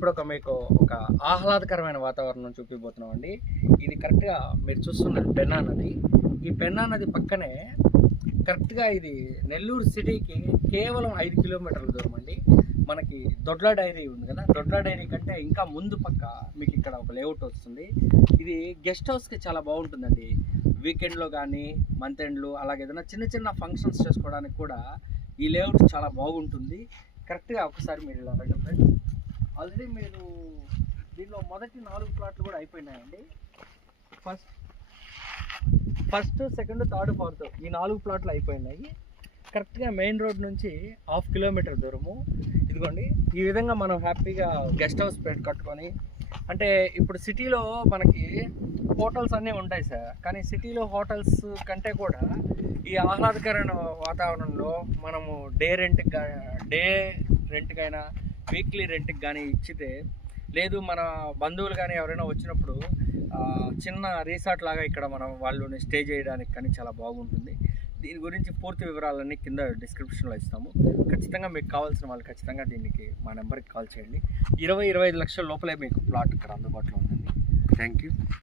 ఇప్పుడు మీకు ఒక ఆహ్లాదకరమైన వాతావరణం చూపిపోతున్నాం అండి. ఇది కరెక్ట్గా మీరు చూస్తున్నది పెన్నా నది. ఈ పెన్నా నది పక్కనే కరెక్ట్గా ఇది నెల్లూరు సిటీకి కేవలం 5 కిలోమీటర్ల దూరం అండి. మనకి దొడ్ల డైరీ ఉంది కదా, దొడ్ల డైరీ కంటే ఇంకా ముందు పక్క మీకు ఇక్కడ ఒక లేఅవుట్ వస్తుంది. ఇది గెస్ట్ హౌస్కి చాలా బాగుంటుందండి. వీకెండ్లో కానీ మంత్ ఎండ్లు అలాగే ఏదైనా చిన్న చిన్న ఫంక్షన్స్ చేసుకోవడానికి కూడా ఈ లేఅవుట్ చాలా బాగుంటుంది. కరెక్ట్గా ఒకసారి మీరు ఇలా రండి ఫ్రెండ్స్. ఆల్రెడీ మీరు దీనిలో మొదటి 4 ప్లాట్లు కూడా అయిపోయినాయండి. ఫస్ట్ సెకండ్ థర్డ్ ఫోర్త్ ఈ 4 ప్లాట్లు అయిపోయినాయి. కరెక్ట్గా మెయిన్ రోడ్ నుంచి 1/2 కిలోమీటర్ దూరము. ఇదిగోండి, ఈ విధంగా మనం హ్యాపీగా గెస్ట్ హౌస్ కట్టుకొని, అంటే ఇప్పుడు సిటీలో మనకి హోటల్స్ అన్నీ ఉంటాయి సార్, కానీ సిటీలో హోటల్స్ కంటే కూడా ఈ ఆహ్లాదకరమైన వాతావరణంలో మనము డే రెంట్కైనా వీక్లీ రెంట్కి కానీ ఇచ్చితే, లేదు మన బంధువులు కానీ ఎవరైనా వచ్చినప్పుడు చిన్న రిసార్ట్ లాగా ఇక్కడ మనం వాళ్ళని స్టే చేయడానికి కానీ చాలా బాగుంటుంది. దీని గురించి పూర్తి వివరాలన్నీ కింద డిస్క్రిప్షన్లో ఇస్తాము. ఖచ్చితంగా మీకు కావాల్సిన వాళ్ళు ఖచ్చితంగా దీనికి మా నెంబర్కి కాల్ చేయండి. 20-25 లక్షల లోపలే మీకు ప్లాట్ ఇక్కడ అందుబాటులో ఉందండి. Thank you.